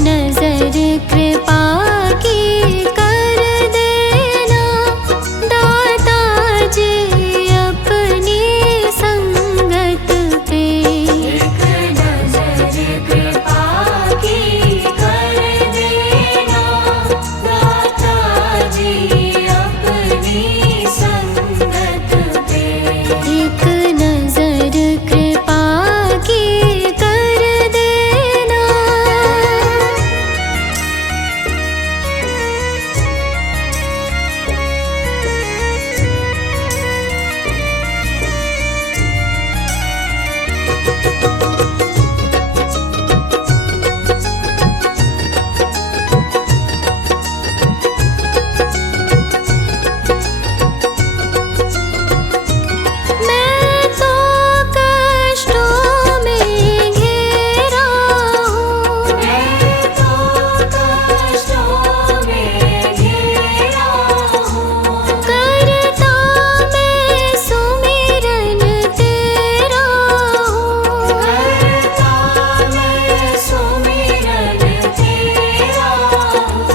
नजर कृपा की कर देना दाता जी अपनी संगत पे। एक नजर कृपा की कर देना दाता जी अपनी संगत पे। एक नजर कृपा की कर देना। मैं तो कष्टों में घिरा हूँ। मैं तो कष्टों में घिरा हूँ। करता मैं सुमिरन तेरा हूँ। करता मैं सुमिरन तेरा हूँ।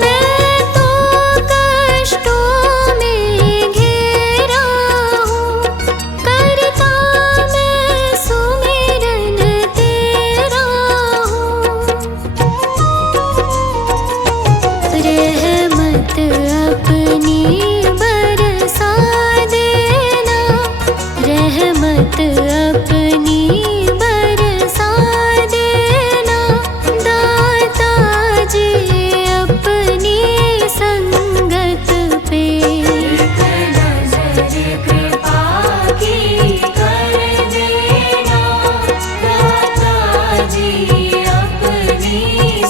मैं तो कष्टों में घिरा हूँ। करता मैं सुमिरन तेरा हूँ। रहमत अपनी बरसा देना रहमत अपनी बरसा देना दाता जी अपनी संगत पे। एक नजर कृपा की कर देना दाता जी अपनी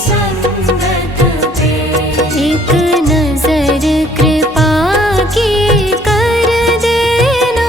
संगत पे। एक नजर कृपा की कर देना।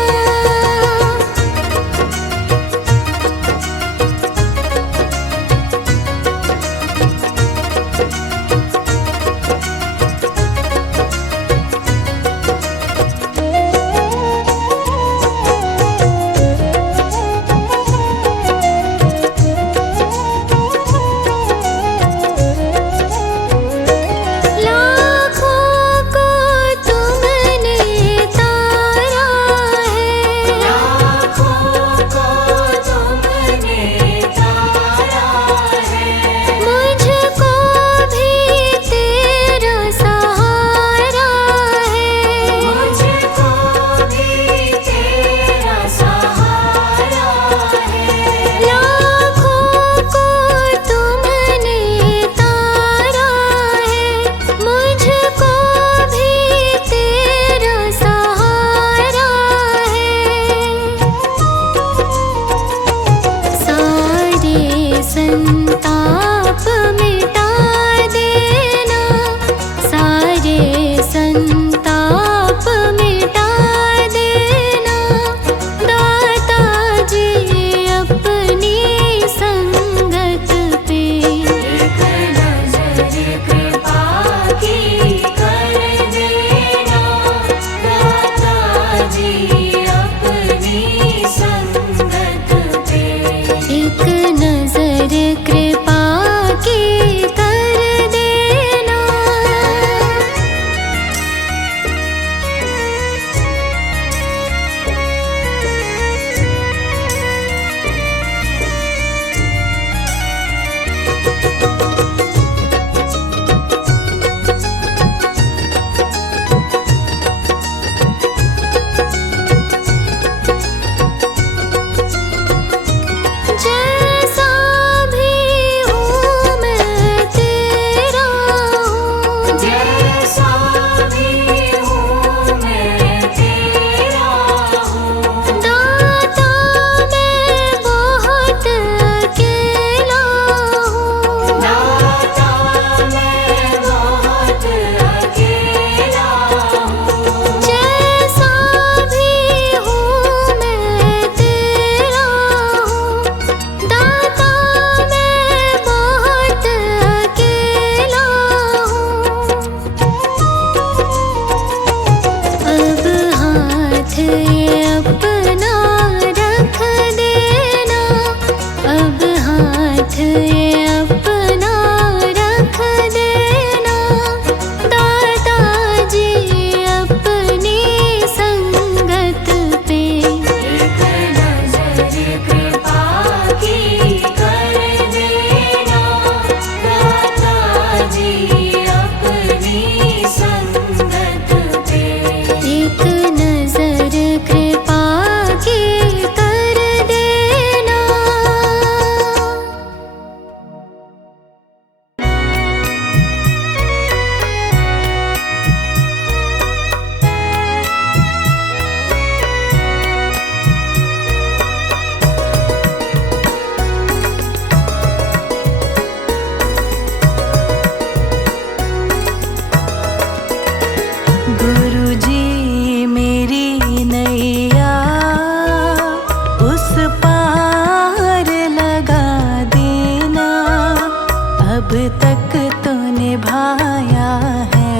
अब तक तो निभाया है,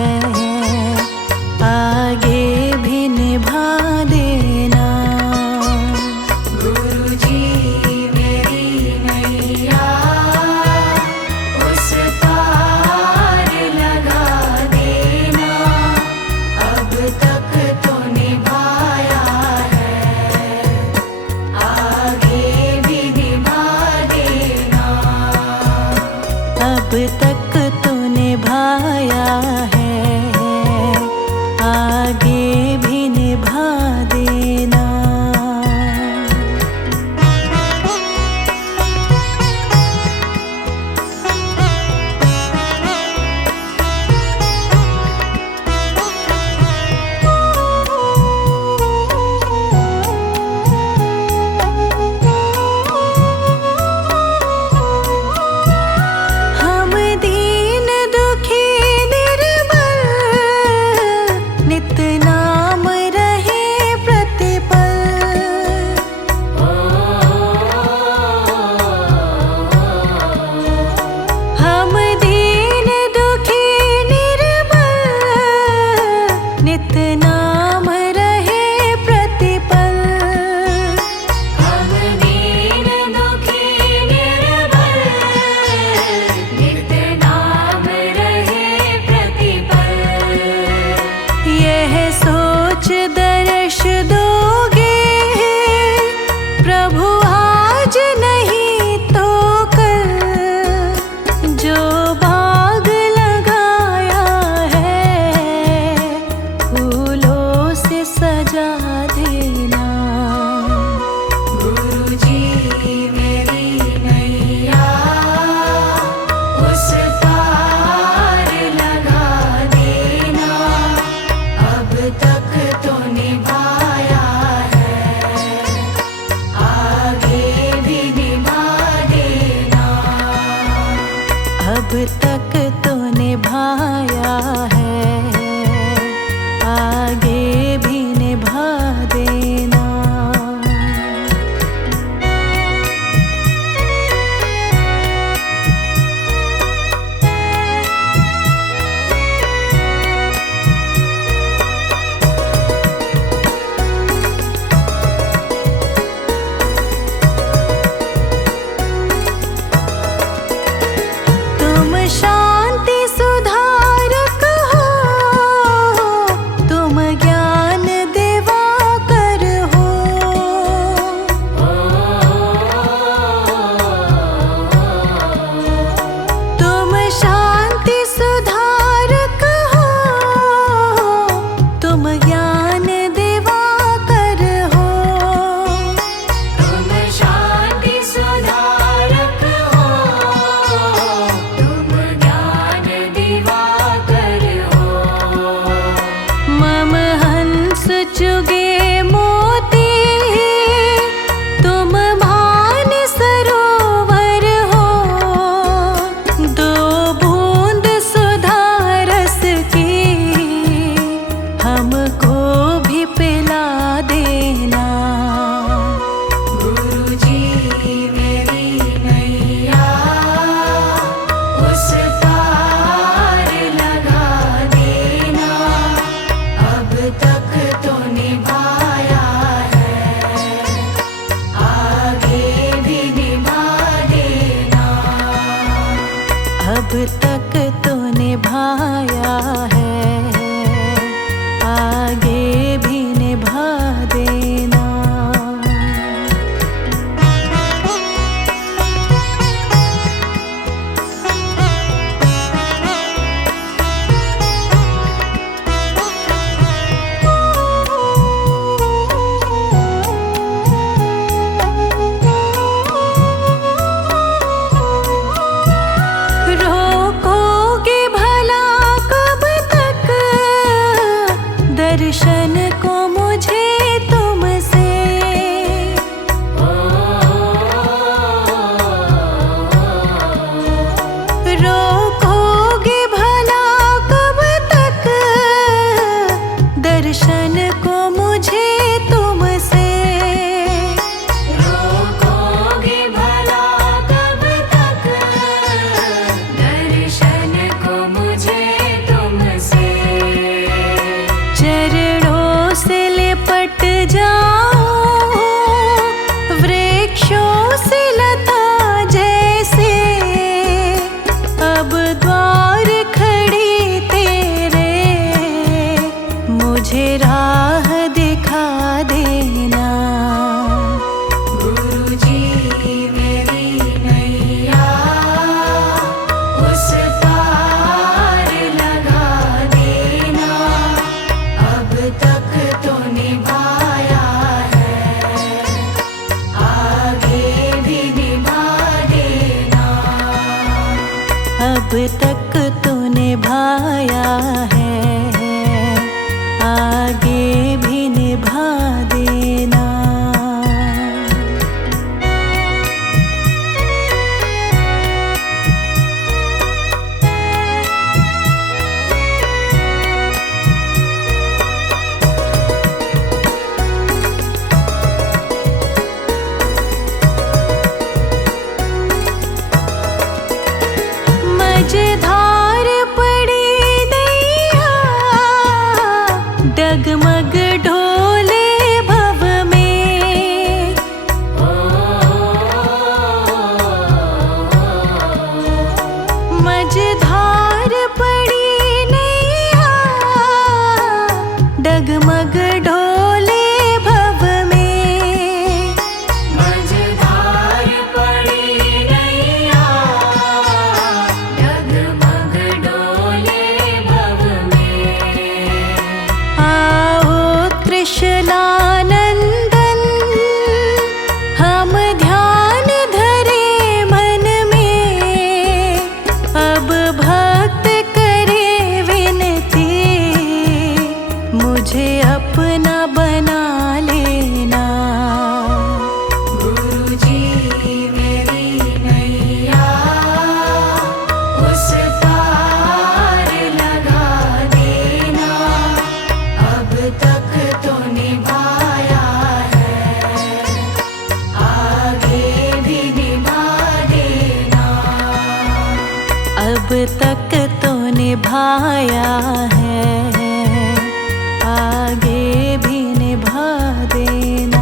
आगे भी निभा देना। गुरुजी मेरी नैया उस पार लगा देना, अब तक तो निभाया है, आगे भी निभा देना। अब तक तो निभाया है, आगे भी निभा देना। हम दीन दुखी निर्बल, नित नाम रहे प्रतिपल। हम दीन दुखी निर्बल, नित नाम रहे प्रतिपल। हम दीन दुखी निर्बल, नित नाम रहे प्रतिपल। यह सोच दर्श दोगे प्रभु आज नहीं तो कल, जो बाग लगाया है फूलों से सजा देना। गुरुजी मेरी नैया उस पार लगा देना, अब तक तो निभाया है, आगे भी निभा देना। अब तक तो निभाया है, आगे भी निभा देना। तुम शांति सुधारक हो, तुम ज्ञान दिवाकर हो। तुम शांति सुधारक हो, तुम ज्ञान दिवाकर हो। तुम शांति सुधारक हो, तुम ज्ञान दिवाकर हो। मम हंस चुगे मोती, तुम मान सरोवर हो। दो बूंद सुधा रस की हमको भी पिला देना। गुरुजी मेरी नैया उस पार लगा देना, अब तक तो निभाया है, आगे भी निभा देना। अब तक तो निभाया है, आगे भी निभा देना। रोकोगे भला कब तक द्वार खड़ी तेरे, मुझे राह दिखा देना। गुरुजी मेरी नैया उस पार लगा देना। अब तक तो निभाया है, आगे भी निभा देना। अब तक तूने भाया है, आगे भी निभा देना। मझधार पड़ी नैया, डगमग ढोले भव में। मझधार पड़ी नैया, डगमग ढोले भव में। मझधार पड़ी नैया डगमग डोले भव में। आओ त्रिशलानंदन, हम ध्यान धरे मन में। अब भक्त करे विनती, मुझे अपना बना लेना। गुरुजी मेरी नैया उस पार लगा देना। अब तक तो निभाया है, आगे भी निभा देना। अब तक तो निभाया है, आगे भी निभा देना।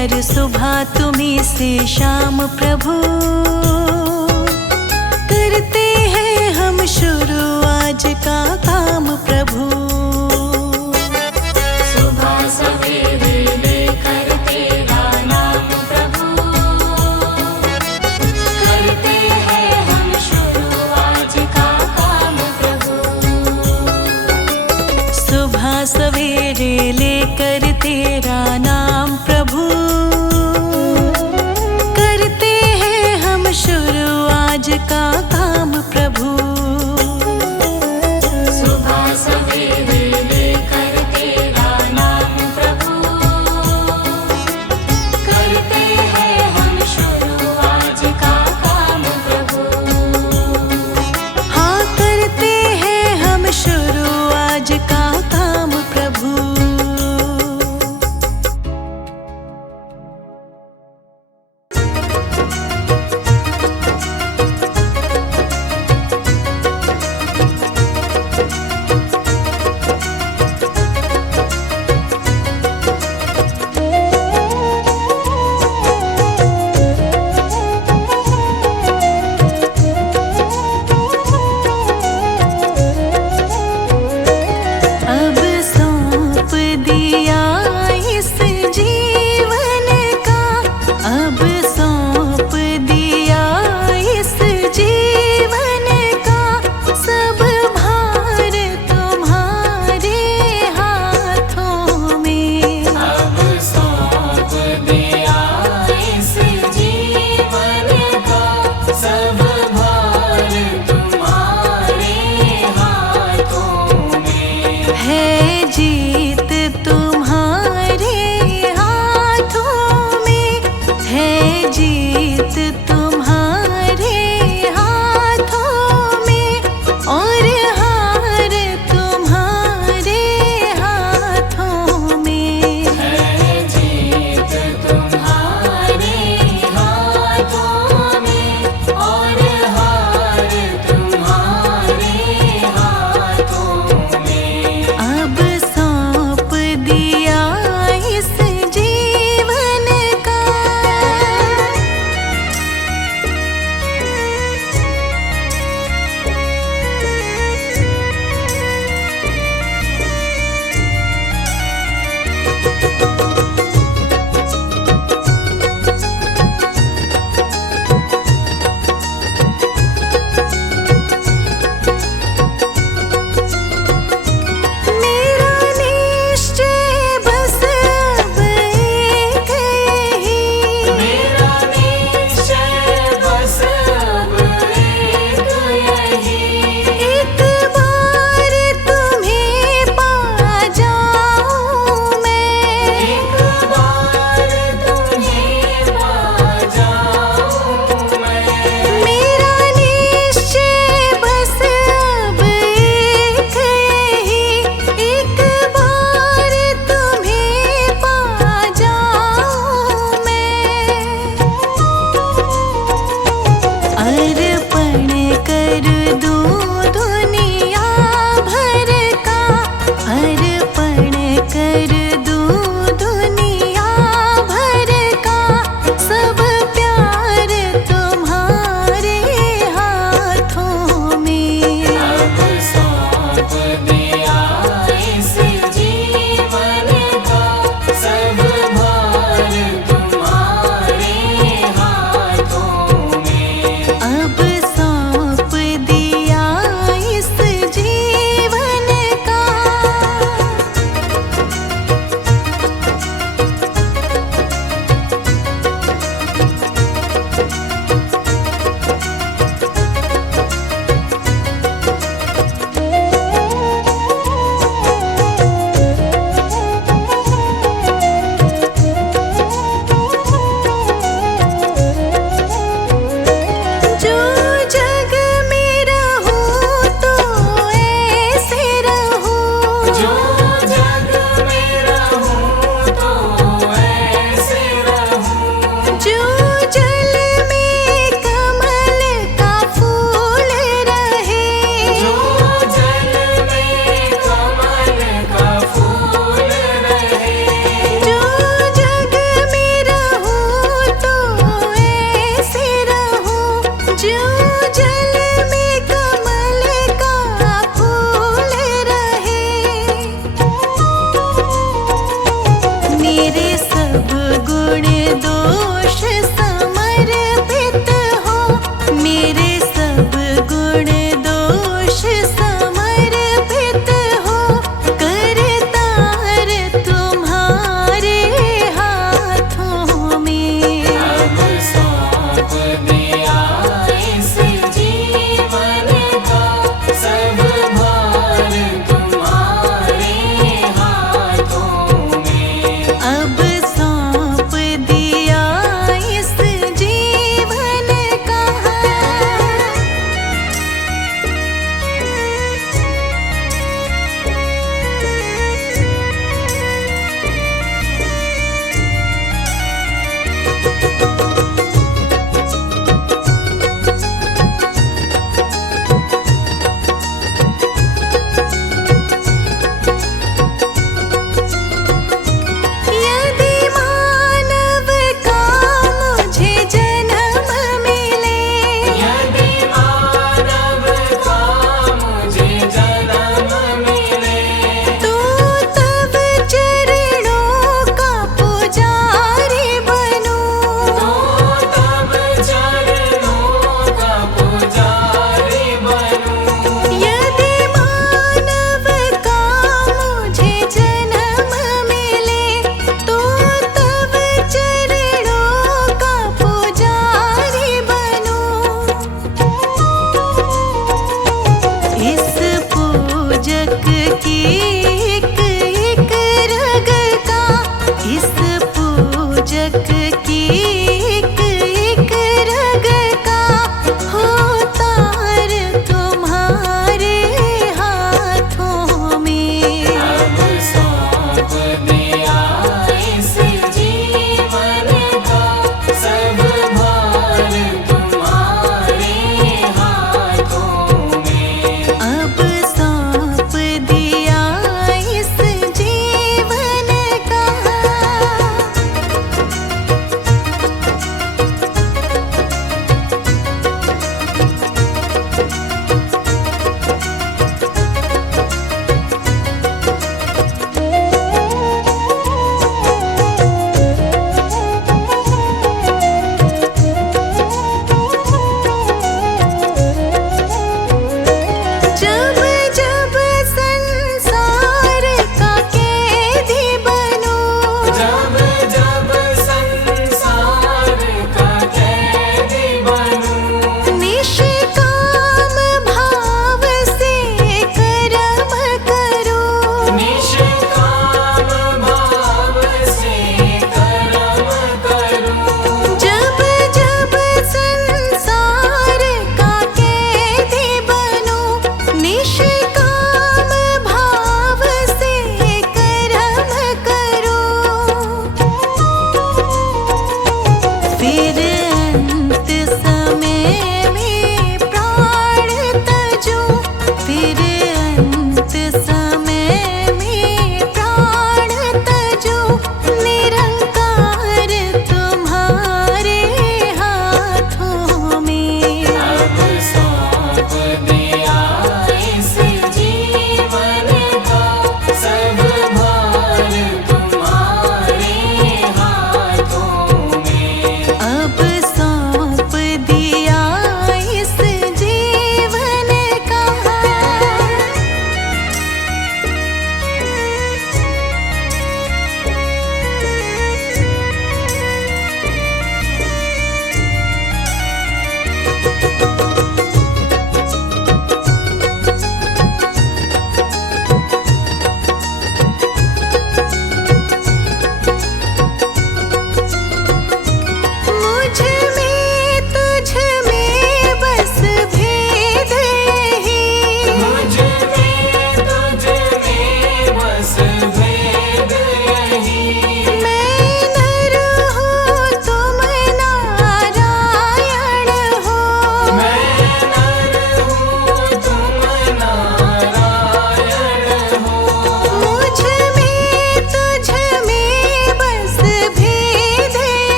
हर सुबह तुम्हीं से शाम प्रभु, करते हैं हम शुरू आज का काम प्रभु।